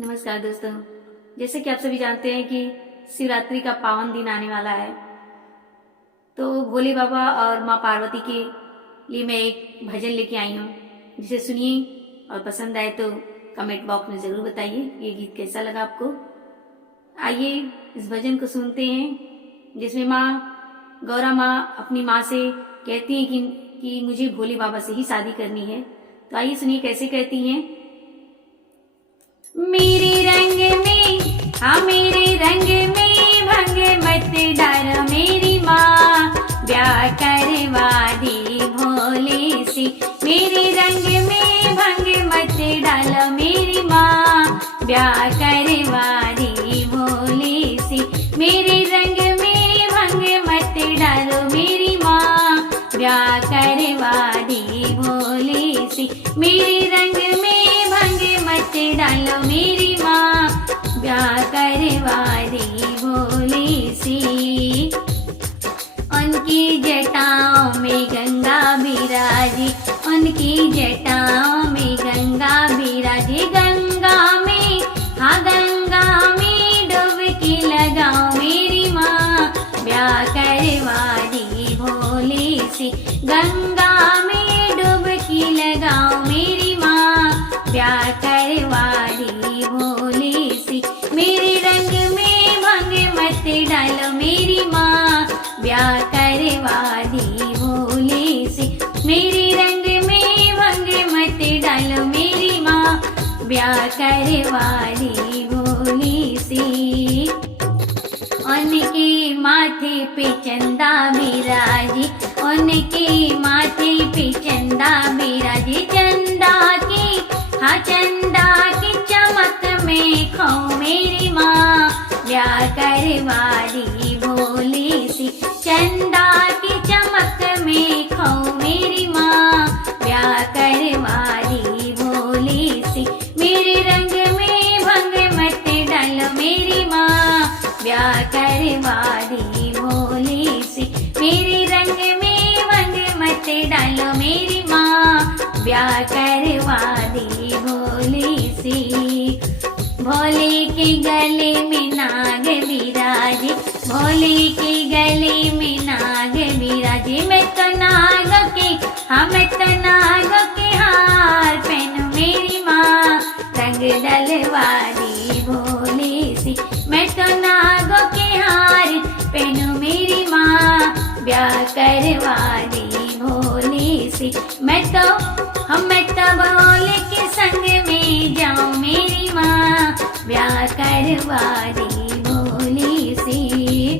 नमस्कार दोस्तों, जैसे कि आप सभी जानते हैं कि शिवरात्रि का पावन दिन आने वाला है, तो भोले बाबा और माँ पार्वती के लिए मैं एक भजन लेके आई हूँ, जिसे सुनिए और पसंद आए तो कमेंट बॉक्स में ज़रूर बताइए ये गीत कैसा लगा आपको। आइए इस भजन को सुनते हैं, जिसमें माँ गौरा माँ अपनी माँ से कहती हैं कि मुझे भोले बाबा से ही शादी करनी है। तो आइए सुनिए कैसे कहती हैं। मेरे रंग में, हाँ मेरे रंग में भंग मत डालो मेरी माँ, ब्याह करवा दी भोले से। मेरे रंग में भंग मत डालो मेरी माँ, ब्याह करवा दी भोले से। मेरे रंग में भंग मत डालो मेरी माँ, ब्याह करवा दी भोले से। मेरे रंग में भंग मत डालो मेरी माँ, ब्याह करवा दी भोले से। उनकी जटाओं में गंगा बिराजी, उनकी जटाओं में गंगा बिराजी। गंगा में, हाँ गंगा में डुबकी लगाओ मेरी माँ, ब्याह करवा दी भोले से। गंगा में डुबकी लगाओ मेरी माँ, ब्याह करवा दी भोले से। मेरे रंग में भंग मत डालो मेरी माँ, ब्याह करवा दी भोले से। मेरे रंग में भंग मत डालो मेरी माँ, ब्याह करवा दी भोले से। उनके माथे पे चंदा बिराजी, उनके माथे पे चंदा बिराजी। चंदा की, हाँ चंदा की चमक में खाऊं मेरी माँ, ब्याह करवा दी भोले से। चंदा की चमक में खाऊं मेरी माँ, ब्याह करवा दी भोले से। मेरे रंग में भंग मत डालो मेरी माँ, ब्याह करवा दी भोले से। मेरे रंग में भंग मत डालो मेरी माँ, ब्याह करवा दी भोले से। भोले के गले में नाग बिराजे, भोले के गले में नाग बिराजे। मैं तो नाग के, हाँ मैं तो नाग के हार पहनूं मेरी माँ, रंग डलवा दी भोले से। मैं तो नाग के हार पहनूं मेरी माँ, ब्याह करवा दी भोले से। मैं तो भोले के संग में जाऊं मेरी माँ, ब्याह करवा दी भोले से।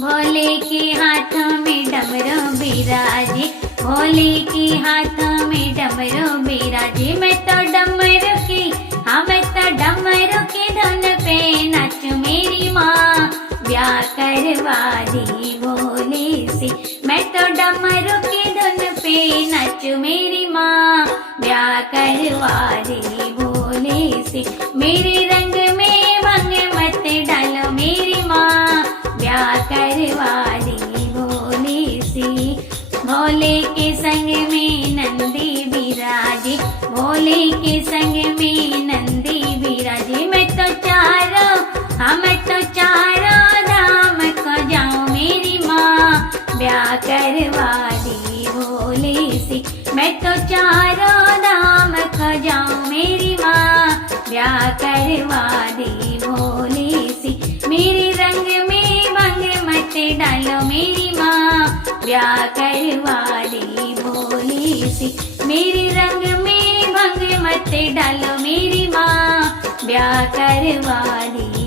भोले के हाथों में डमरू बिराजे, भोले के हाथों में डमरू बिराजे। मैं तो डमरू की, हाँ मैं तो डमरू के धुन पे नाचूं मेरी माँ, ब्याह करवा दी भोले से। मैं तो डमरू के धुन पे नाचूं मेरी माँ, ब्याह करवा दी भोले से। मेरे रंग में भंग मत डालो मेरी माँ, ब्याह करवा दी भोले से। भोले के संग में नंदी बिराजे, भोले के संग में नंदी बिराजे। मैं तो चारों, हाँ मैं तो चारों धाम को जाऊं मेरी माँ, ब्याह करवा दी भोले से। मैं तो चारों धाम को जाऊं मेरी माँ, ब्याह करवा दी भोले से। मेरे रंग में भंग मत डालो मेरी माँ, ब्याह करवा दी भोले से। मेरे रंग में भंग मत डालो मेरी माँ, ब्याह करवा दी